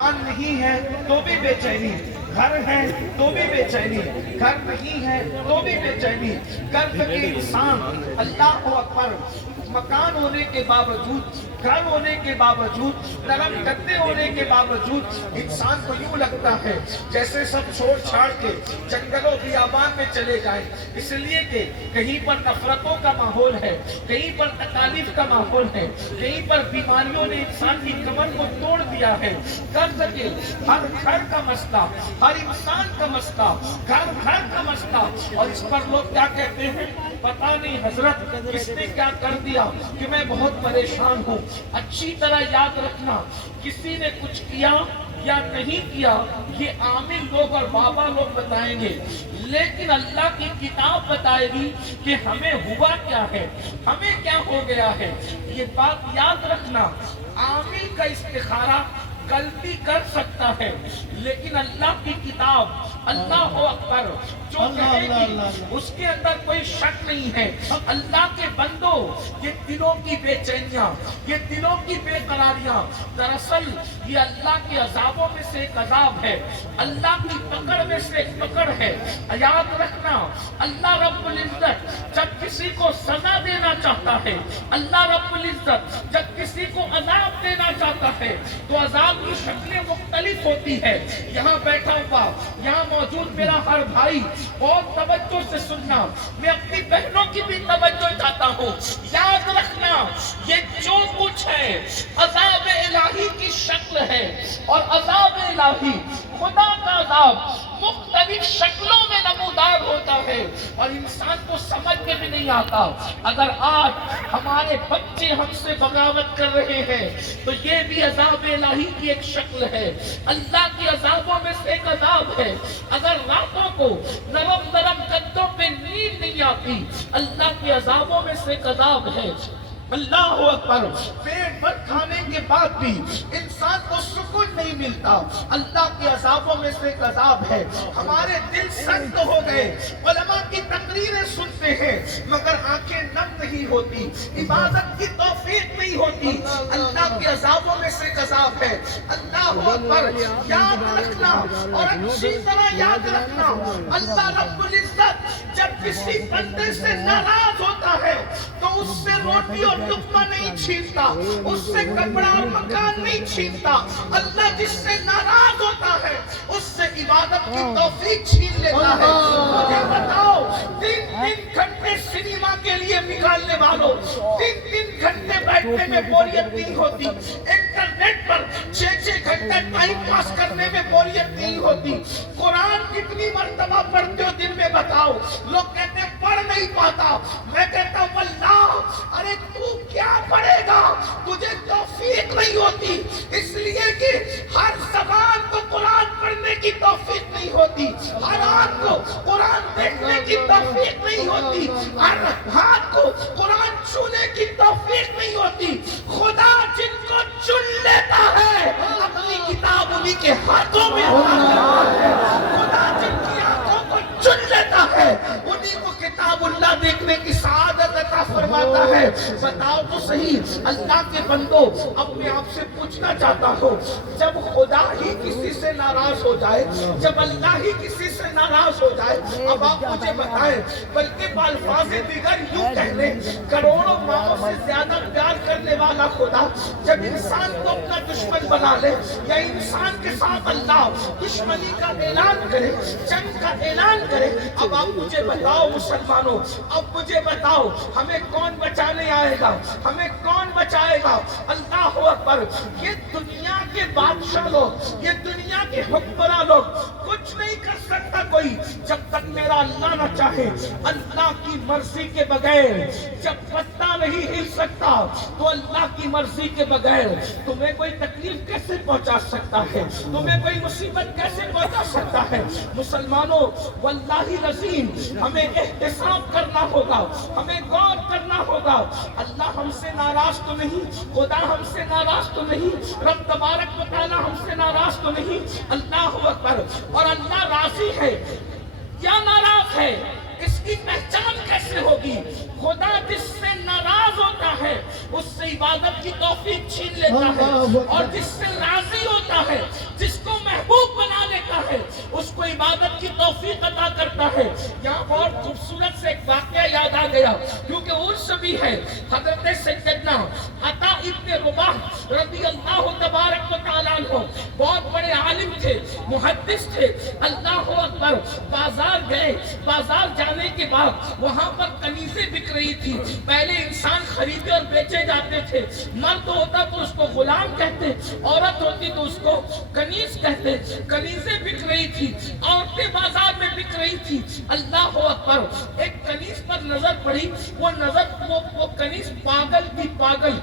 مکان نہیں ہے تو بھی بے چینی، گھر ہے تو بھی بے چینی، گھر نہیں ہے تو بھی بے چینی، قرض کے انسان اللہ اکبر مکان ہونے کے باوجود، گھر ہونے کے باوجود، نرم گدے ہونے کے باوجود انسان کو یوں لگتا ہے جیسے سب چھوڑ چھاڑ کے جنگلوں بیابان میں چلے جائیں، اس لیے کہ کہیں پر نفرتوں کا ماحول ہے، کہیں پر تکالیف کا ماحول ہے، کہیں پر بیماریوں نے انسان کی کمر کو توڑ دیا ہے۔ قرض کے ہر گھر کا مسئلہ، ہر انسان کا مسئلہ، گھر گھر کا مسئلہ، اور اس پر لوگ کیا کہتے ہیں، پتہ نہیں حضرت کس نے کیا کر دیا کہ میں بہت پریشان ہوں۔ اچھی طرح یاد رکھنا، کسی نے کچھ کیا یا نہیں کیا یہ عامل لوگ اور بابا لوگ بتائیں گے، لیکن اللہ کی کتاب بتائے گی کہ ہمیں ہوا کیا ہے، ہمیں کیا ہو گیا ہے۔ یہ بات یاد رکھنا، عامل کا استخارہ غلطی کر سکتا ہے، لیکن اللہ کی کتاب اللہ اکبر جو کہے گی اس کے اندر کوئی شک نہیں ہے۔ اللہ کے بندوں، یہ دلوں کی بے چینیاں، یہ دلوں کی بے قراریاں، دراصل یہ اللہ کے عذابوں میں سے ایک عذاب ہے، اللہ کی پکڑ میں سے ایک پکڑ ہے۔ یاد رکھنا، اللہ رب العزت جب کسی کو سزا دینا چاہتا ہے، اللہ رب العزت جب کسی کو عذاب دینا چاہتا ہے تو عذاب کی شکلیں مختلف ہوتی ہے۔ یہاں بیٹھا ہوا، یہاں موجود میرا ہر بھائی بہت توجہ سے سننا، میں اپنی بہنوں کی بھی توجہ چاہتا ہوں۔ یاد رکھنا، یہ جو کچھ ہے عذاب الہی کی شکل ہے، اور عذاب الہی، خدا کا عذاب مختلف شکلوں میں نمودار ہوتا ہے اور انسان کو سمجھ میں بھی نہیں آتا۔ اگر آج ہمارے بچے ہم سے بغاوت کر رہے ہیں تو یہ بھی عذاب الہی کی ایک شکل ہے، اللہ کے عذابوں میں سے ایک عذاب ہے۔ اگر راتوں کو نرم نرم گدوں پہ نیند نہیں آتی، اللہ کے عذابوں میں سے ایک عذاب ہے۔ اللہ اکبر، پیٹ بھر کھانے کے بعد بھی انسان کو سکون نہیں ملتا، اللہ کے عذابوں میں سے ایک عذاب ہے۔ ہمارے دل سخت ہو گئے، علماء کی تقریریں سنتے ہیں مگر آنکھیں نم نہیں ہوتی، عبادت کی توفیق نہیں ہوتی، اللہ کے عذابوں میں سے ایک عذاب ہے۔ اللہ اکبر، یاد رکھنا اور اچھی طرح یاد رکھنا، اللہ رب العزت جب کسی بندے سے ناراض ہوتا ہے تو اس سے روٹی اور لقمہ نہیں چھینتا، اس سے کپڑا اور مکان نہیں چھینتا۔ اللہ جس سے ناراض ہوتا ہے اس سے عبادت کی توفیق چھین لیتا ہے۔ مجھے بتاؤ، 3 گھنٹے سنیما کے لیے نکالنے والوں، 3 گھنٹے بیٹھنے میں بوریت نہیں ہوتی، انٹرنیٹ پر 6 گھنٹے ٹائم پاس کرنے میں بوریت نہیں ہوتی۔ قرآن کتنی مرتبہ پڑھتے ہو دن میں بتاؤ؟ لوگ کہتے ہیں پڑھ نہیں پاتا، میں کہتا ہوں واللہ، ارے تو کیا پڑھے گا، تجھے توفیق نہیں ہوتی، اس لیے کہ ہر زبان کو قرآن پڑھنے کی توفیق نہیں ہوتی، ہر آنکھ کو قرآن دیکھنے کی توفیق نہیں ہوتی، ہر ہاتھ کو قرآن چھونے کی توفیق نہیں ہوتی۔ خدا جن کو چن لیتا ہے اپنی کتاب انہی کے ہاتھوں میں ہوتا ہے، خدا جن کی آنکھوں کو چن لیتا ہے انہی کو کتاب اللہ دیکھنے کی سعادت عطا فرماتا ہے۔ بتاؤ تو صحیح اللہ کے بندوں، اپنے آپ سے پوچھنا چاہتا ہوں، جب خدا ہی کسی سے ناراض ہو جائے، جب اللہ ہی کسی سے ناراض ہو جائے، اب آپ مجھے بتائیں، بلکہ بالفاظ دیگر یوں کہہ لیں، کروڑوں ماؤں سے زیادہ پیار کرنے والا خدا جب انسان کو اپنا دشمن بنا لے، یا انسان کے ساتھ اللہ دشمنی کا اعلان کرے، جنگ کا اعلان کرے، اب آپ مجھے بتاؤ مسلمانوں، اب مجھے بتاؤ ہمیں کون بچانے آئے گا، ہمیں کون بچائے گا؟ اللہ اکبر، یہ دنیا کے بادشاہ لوگ، یہ دنیا کے حکمراں لوگ کچھ نہیں کر سکتا کوئی جب تک میرا اللہ نہ چاہے۔ اللہ کی مرضی کے بغیر جب پتہ نہیں ہل سکتا تو اللہ کی مرضی کے بغیر تمہیں کوئی تکلیف کیسے پہنچا سکتا ہے، تمہیں کوئی مصیبت کیسے پہنچا سکتا ہے؟ مسلمانوں، واللہ العظیم ہمیں احتساب کرنا ہوگا، ہمیں غور کرنا ہوگا۔ اللہ ہم سے ناراض تو نہیں، خدا ہم سے ناراض تو نہیں، رب تبارک و تعالی ہم سے ناراض تو نہیں۔ اللہ اکبر، اور اللہ راضی ہے یا ناراض ہے اس کی پہچان کیسے ہوگی؟ خدا جس سے ناراض ہوتا ہے اس سے عبادت کی توفیق چھین لیتا ہے، اور جس سے راضی ہوتا ہے جاتا ہے۔ یہاں بہت خوبصورت سے ایک واقعہ یاد آ گیا کیونکہ عرس بھی ہے۔ حضرت سیدنا عطا ابن رباح رضی اللہ تبارک و تعالیٰ عنہ بہت بڑے عالم تھے، محدث تھے، اللہ اکبر۔ بازار گئے، بازار جانے کے بعد وہاں پر کنیزیں بک رہی تھی۔ پہلے انسان خریدے اور بیچے جاتے تھے، مرد ہوتا تو اس کو غلام کہتے، عورت ہوتی تو اس کو کنیز کہتے۔ کنیزیں بک رہی تھی، عورتیں بازار میں بک رہی تھی، اللہ اکبر۔ ایک کنیز پر نظر پڑی، وہ کنیز پاگل تھی، پاگل،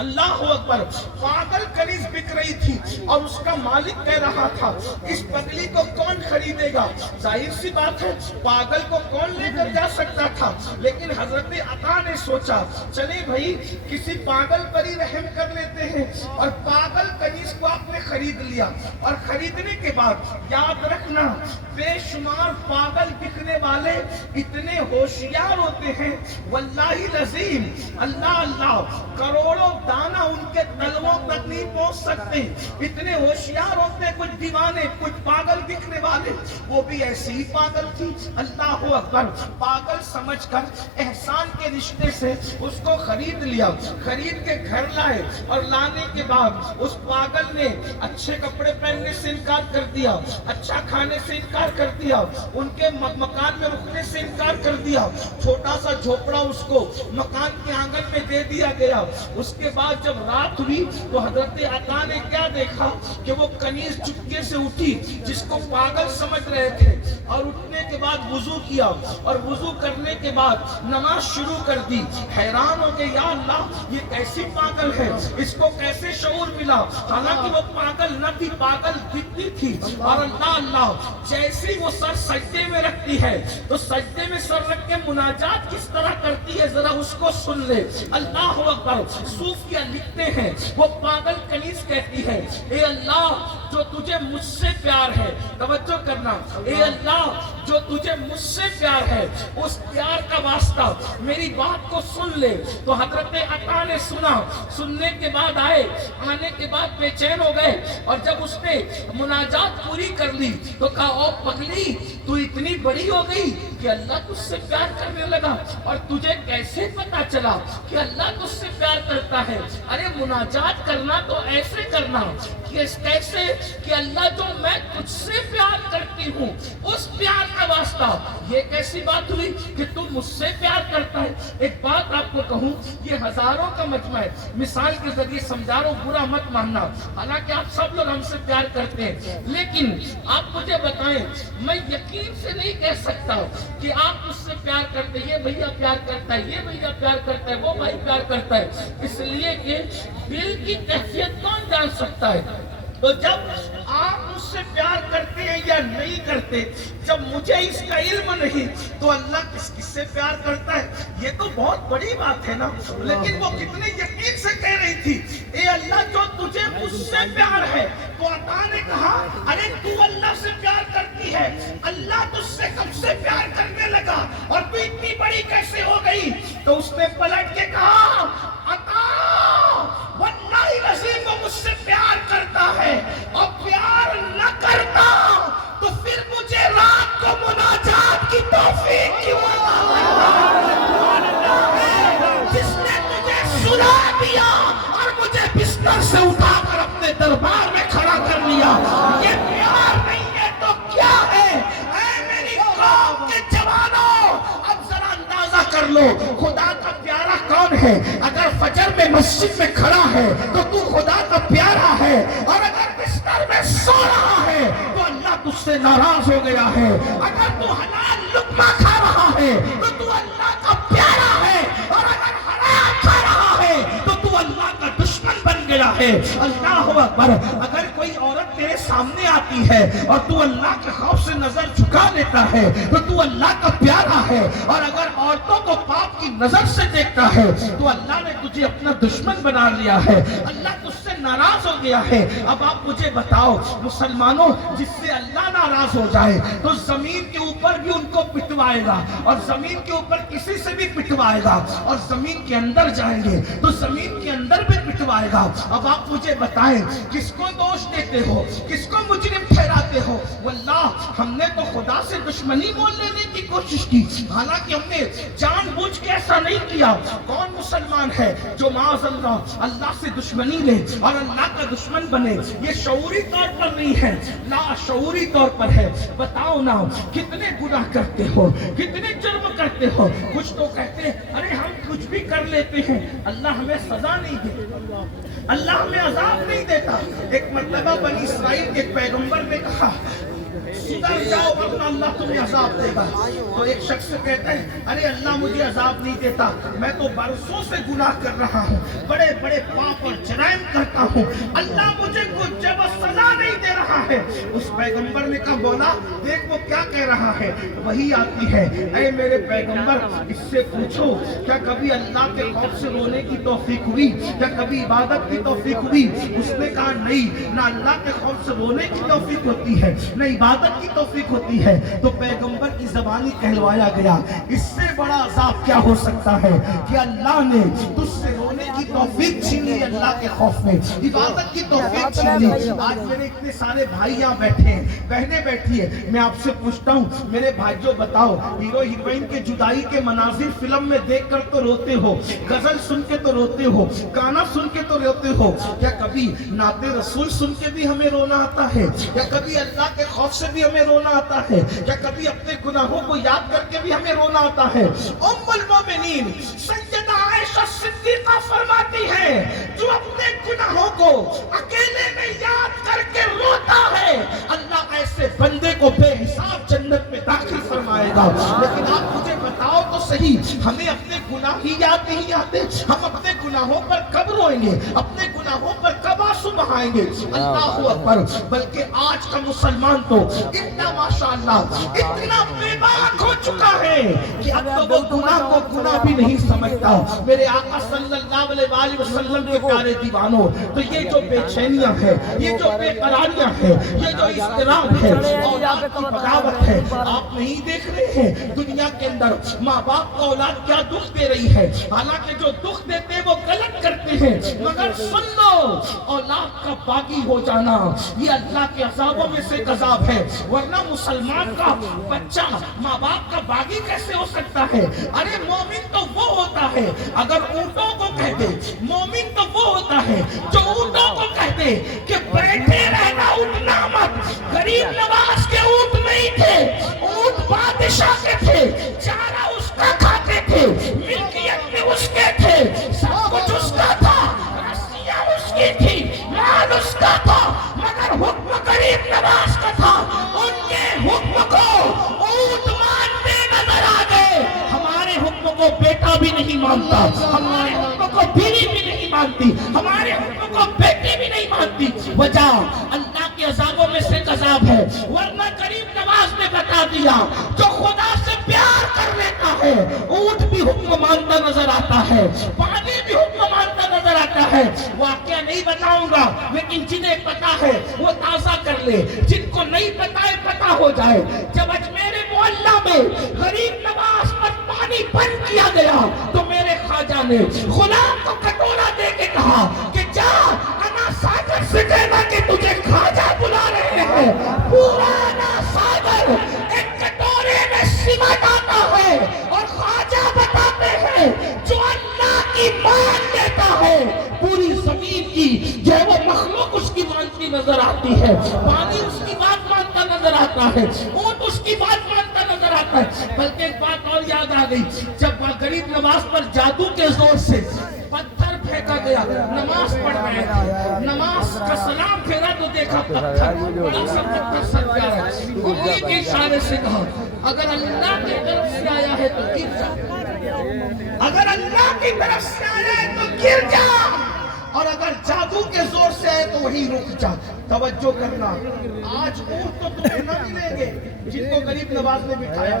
اللہ اکبر، پاگل کنیز بک رہی تھی اور اس کا مالک کہہ رہا تھا اس پگلی کو کون خریدے گا؟ ظاہر سی بات ہے پاگل کو کون لے کر جا سکتا تھا، لیکن حضرت عطا نے سوچا چلے بھائی کسی پاگل پر ہی رحم کر لیتے ہیں، اور پاگل کنیز کو آپ نے خرید لیا۔ اور خریدنے کے بعد یاد رکھنا بے شمار پاگل بکنے والے اتنے ہوشیار ہوتے ہیں، واللہ العظیم، اللہ اللہ، کروڑوں دانہ ان کے تلووں تک نہیں پہنچ سکتے، اتنے ہوشیار ہوتے ہیں۔ کچھ دیوانے، کچھ پاگل دکھنے والے، وہ بھی ایسی ہی پاگل تھی، اللہ اکبر۔ پاگل سمجھ کر احسان کے رشتے سے اس کو خرید لیا، خرید کے گھر لائے، اور لانے کے بعد اس پاگل نے اچھے کپڑے پہننے سے انکار کر دیا، اچھا کھانے سے انکار کر دیا، ان کے مکان میں رکنے سے انکار کر دیا، چھوٹا سا جھوپڑا اس کو مکان کے آنگن میں دے دیا گیا۔ اس کے بعد جب رات ہوئی تو حضرت عطا نے کیا دیکھا کہ وہ کنیز چپکے سے اٹھی جس کو پاگل سمجھ رہے تھے، اور اٹھنے کے بعد وضو کیا، اور وضو کرنے کے بعد نماز شروع کر دی۔ حیران ہو گئے یا اللہ یہ کیسی پاگل ہے، اس کو کیسے شعور ملا؟ حالانکہ وہ پاگل نہ تھی، پاگل دکھتی تھی۔ اور اللہ اللہ، جیسی وہ سر سجدے میں رکھتی ہے تو سجدے میں سر رکھ کے مناجات کس طرح کرتی ہے ذرا اس کو سن لے، اللہ اکبر۔ صوفیہ لکھتے ہیں وہ پاگل کنیز کہتی ہے اے اللہ جو تجھے مجھ سے پیار ہے، توجہ کرنا، اے اللہ جو تجھے مجھ سے پیار ہے اس پیار کا واسطہ میری بات کو سن لے۔ تو حضرت عطا نے سنا، سننے کے بعد آنے کے بعد بے چین ہو گئے، اور جب اس نے مناجات پوری کر لی تو کہا او پگلی تو اتنی بڑی ہو گئی کہ اللہ تجھ سے پیار کرنے لگا، اور تجھے کیسے پتا چلا کہ اللہ تجھ سے پیار کرتا ہے؟ ارے مناجات کرنا تو ایسے کرنا کہ کیسے کہ اللہ جو میں تجھ سے پیار کرتی ہوں اس پیار کا واسطہ۔ یہ کیسی بات ہوئی کہ تم مجھ سے پیار کرتا ہے؟ ایک بات آپ کو کہوں، یہ ہزاروں کا مجمع ہے، مثال کے ذریعے سمجھا رہا ہوں، برا مت ماننا، حالانکہ آپ سب لوگ ہم سے پیار کرتے ہیں، لیکن آپ مجھے بتائیں، میں یقین سے نہیں کہہ سکتا کہ آپ مجھ سے پیار کرتے ہیں، یہ بھیا پیار کرتا ہے، یہ بھیا پیار کرتا ہے، وہ بھائی پیار کرتا ہے، اس لیے کہ دل کی کیفیت کون جان سکتا ہے؟ تو جب آپ مجھ سے پیار کرتے ہیں یا نہیں کرتے، جب مجھے اس کا علم نہیں تو اللہ کس سے پیار کرتا ہے؟ یہ تو بہت بڑی بات ہے نا۔ لیکن وہ کتنے یقین سے کہہ رہی تھی اے اللہ جو تجھے مجھ سے پیار ہے۔ تو عطا نے کہا ارے تو اللہ سے پیار کرتی ہے، اللہ تجھ سے کب سے پیار کرنے لگا اور تو اتنی بڑی کیسے ہو گئی؟ تو اس نے پلٹ کے کہا عطا واللہ العظیم وہ مجھ سے پیار کرتا ہے، اور پیار نہ کرتا تو پھر مجھے رات کو مناجات کی توفیق کیوں جس نے مجھے سنا دیا اور مجھے بستر سے اٹھا کر اپنے دربار میں کھڑا کر لیا۔ یہ پیار نہیں ہے تو کیا ہے؟ اے میری قوم کے جوانوں، اب ذرا اندازہ کر لو خدا کا پیارا کون ہے۔ اگر فجر میں مسجد میں کھڑا ہے تو تو خدا کا پیارا ہے، اور اگر بستر میں سو رہا ہے تو اللہ تجھ سے ناراض ہو گیا ہے۔ اگر تو حلال لقمہ کھا رہا ہے تو تو اللہ کا پیارا ہے، اور اگر حرام کھا رہا ہے تو تو اللہ کا دشمن بن گیا ہے۔ اللہ اکبر۔ اگر کوئی عورت تیرے سامنے آتی ہے اور تو اللہ کے خوف سے نظر جھکا لیتا ہے تو تو اللہ کا پیارا ہے، اور اگر عورتوں کو پاپ کی نظر سے دیکھتا ہے تو اللہ نے تجھے اپنا دشمن بنا لیا ہے، اللہ تجھ سے ناراض ہو گیا ہے۔ اب آپ مجھے بتاؤ مسلمانوں، جس سے اللہ ناراض ہو جائے تو زمین کے اوپر بھی ان کو پٹوائے گا، اور زمین کے اوپر کسی سے بھی پٹوائے گا، اور زمین کے اندر جائیں گے تو زمین کے اندر بھی پٹوائے گا۔ اب آپ مجھے بتائیں کس کو دوش دیتے ہو، کس کو مجرم ٹھہراتے ہو؟ واللہ ہم نے تو خدا سے دشمنی مول لینے کی کوشش کی، حالانکہ ہم نے جان بوجھ کے ایسا نہیں کیا۔ کون مسلمان ہے جو معاذ اللہ اللہ سے دشمنی لے اور اللہ کا دشمن بنے؟ یہ شعوری طور پر نہیں ہے، لا شعوری طور پر ہے۔ بتاؤ نا کتنے گناہ کرتے ہو، کتنے جرم کرتے ہو، کچھ تو کہتے ہیں ارے ہم کچھ بھی کر لیتے ہیں، اللہ ہمیں سزا نہیں دیتا، اللہ ہمیں عذاب نہیں دیتا۔ ایک مرتبہ بنی اسرائیل کے پیغمبر نے کہا سدھر جاؤ ورنہ اللہ تمہیں عذاب دے گا۔ تو ایک شخص کہتا ہے ارے اللہ مجھے عذاب نہیں دیتا، میں تو برسوں سے گناہ کر رہا ہوں، بڑے بڑے پاپ اور جرائم کرتا ہوں، اللہ مجھے کچھ جب سزا نہیں دے رہا ہے۔ اس پیغمبر نے کہا بولا دیکھ وہ کیا کہہ رہا ہے، وہی آتی ہے اے میرے پیغمبر اس سے پوچھو کیا کبھی اللہ کے خوف سے رونے کی توفیق ہوئی، کیا کبھی عبادت کی توفیق ہوئی؟ اس نے کہا نہیں، نہ اللہ کے خوف سے رونے کی توفیق ہوتی ہے نہ عبادت کی توفیق ہوتی ہے۔ تو پیغمبر کی زبانی کہلوایا گیا اس سے بڑا عذاب کیا ہو سکتا ہے کہ اللہ نے تجھ سے رونے کی توفیق چھین لی، اللہ کے خوف میں عبادت کی توفیق چھین لی۔ آج میرے اتنے سارے بھائی یہاں بیٹھے ہیں، بہنیں بیٹھی ہیں، میں آپ سے پوچھتا ہوں میرے بھائیو بتاؤ ہیرو ہیروئن کے جدائی کے مناظر فلم میں دیکھ کر تو روتے ہو، غزل سن کے تو روتے ہو، گانا سن کے تو روتے ہو، کیا کبھی نعت رسول سن کے بھی ہمیں رونا آتا ہے؟ کیا کبھی اللہ کے خوف سے بھی ہمیں رونا آتا ہے؟ کیا کبھی اپنے گناہوں کو یاد کر کے بھی ہمیں رونا آتا ہے؟ ام المومنین سیدہ عائشہ صدیقہ فرماتی ہے جو اپنے گناہوں کو اکیلے میں یاد کر کے روتا ہے اللہ ایسے بندے کو بے حساب جنت میں داخل فرمائے گا۔ لیکن آپ مجھے بتاؤ تو صحیح ہمیں اپنے گناہ ہی یاد نہیں آتے، ہم اپنے گناہوں پر کب روئیں گے، اپنے گناہوں پر کب آنسو بہائیں گے؟ اللہ اکبر۔ بلکہ آج کا مسلمان تو اتنا ماشاءاللہ اتنا بے باک ہو چکا ہے کہ اب تو وہ گناہ کو گناہ بھی نہیں سمجھتا۔ میرے آقا صلی اللہ علیہ وآلہ وسلم کے پیارے دیوانوں، تو یہ جو بے چینیاں ہیں، یہ جو بے قراریاں ہیں، یہ جو اضطراب ہے، اولاد کی بغاوت ہے، آپ نہیں دیکھ رہے ہیں دنیا کے اندر ماں باپ کا اولاد کیا دکھ دے رہی ہے؟ حالانکہ جو دکھ دیتے ہیں وہ غلط کرتے ہیں، مگر سن لو اولاد کا باغی ہو جانا یہ اللہ کے عذابوں میں سے ایک عذاب ہے۔ ورنہ مسلمان کا بچہ ماں باپ کا باغی کیسے ہو سکتا ہے؟ ارے مومن تو وہ ہوتا ہے، اگر اونٹوں کو کہتے مومن تو وہ ہوتا ہے جو اونٹوں کو کہتے کہ بیٹھے رہنا اٹھنا مت۔ غریب نواز کے اونٹ نہیں تھے، اونٹ بادشاہ کے تھے، چارہ اس کا کھاتے تھے، ملکیت میں اس کے تھے، سب کچھ اس کا تھا، رسیاں اس کی تھی، مال اس کا تھا، مگر حکم غریب نواز کا تھا۔ ان کے حکم کو اونٹ مانتے نظر آ گئے، ہمارے حکم کو بیٹا بھی نہیں مانتا، ہمارے حکم کو بیوی بھی نہیں مانتی، ہمارے حکم کو بیٹی بھی نہیں مانتی۔ وجہ اللہ کے عذابوں میں سے ایک عذاب ہے۔ ورنہ غریب نواز نے بتا دیا جو خدا سے پیار کر لیتا ہے اونٹ بھی حکم مانتا نظر آتا ہے، پانی بھی حکم مانتا نظر آتا ہے۔ واقعہ نہیں بتاؤں گا لیکن جنہیں پتا ہے وہ تازہ کر لے، جن کو نہیں پتا ہے پتا ہو جائے۔ جب اجمیر معلیٰ میں غریب نواز پر پانی بند کیا گیا تو میرے خواجہ نے غلام کو کٹورا دے کے کہا کہ جا انا ساگر سے کہنا کہ تجھے خواجہ بلا رہے ہیں۔ پورا انا ساگر ایک کٹورے میں سمٹ آتا ہے اور خواجہ بتاتے ہیں جو اللہ کی مان دیتا ہے پوری زمین کی جو ہے وہ مخلوق اس کی مانتی نظر آتی ہے، پانی اس کی بات مانتا نظر آتا ہے، اونٹ اس کی بات مانتا نظر آتا ہے۔ بلکہ ایک بات اور یاد آ گئی، جب غریب نواز پر جادو کے زور سے پتھر پھینکا گیا، نماز پڑھ رہے تھے، نماز کا سلام پھیرا تو دیکھا پتھر، بڑا سا پتھر سر پہ آ رہا ہے، انگلی کے اشارے سے کہا اگر اللہ کی طرف سے آیا ہے تو گر جا، اگر اللہ کی طرف سے آیا ہے تو گر جا، اور اگر جادو کے زور سے آئے تو وہی رک جا۔ توجہ کرنا، آج اونٹ تو تمہیں نہ ملیں گے جن کو غریب نواز نے بٹھایا،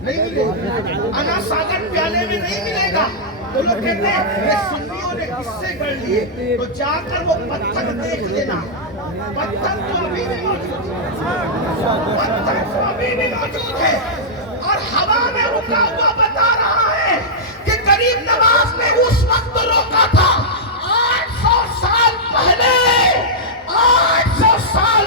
نہیں ملے گا، انا ساگر پیالے میں نہیں ملے گا۔ تو لوگ کہتے ہیں یہ سنیوں نے کس سے گڑھ لیے، تو جا کر وہ پتھر دیکھ لینا، پتھر تو ابھی بھی موجود ہے، پتھر تو ابھی بھی موجود ہے، اور ہوا میں رکا ہوا بتا رہا ہے کہ غریب نواز نے اس وقت روکا تھا 800 سال پہلے، 800 سال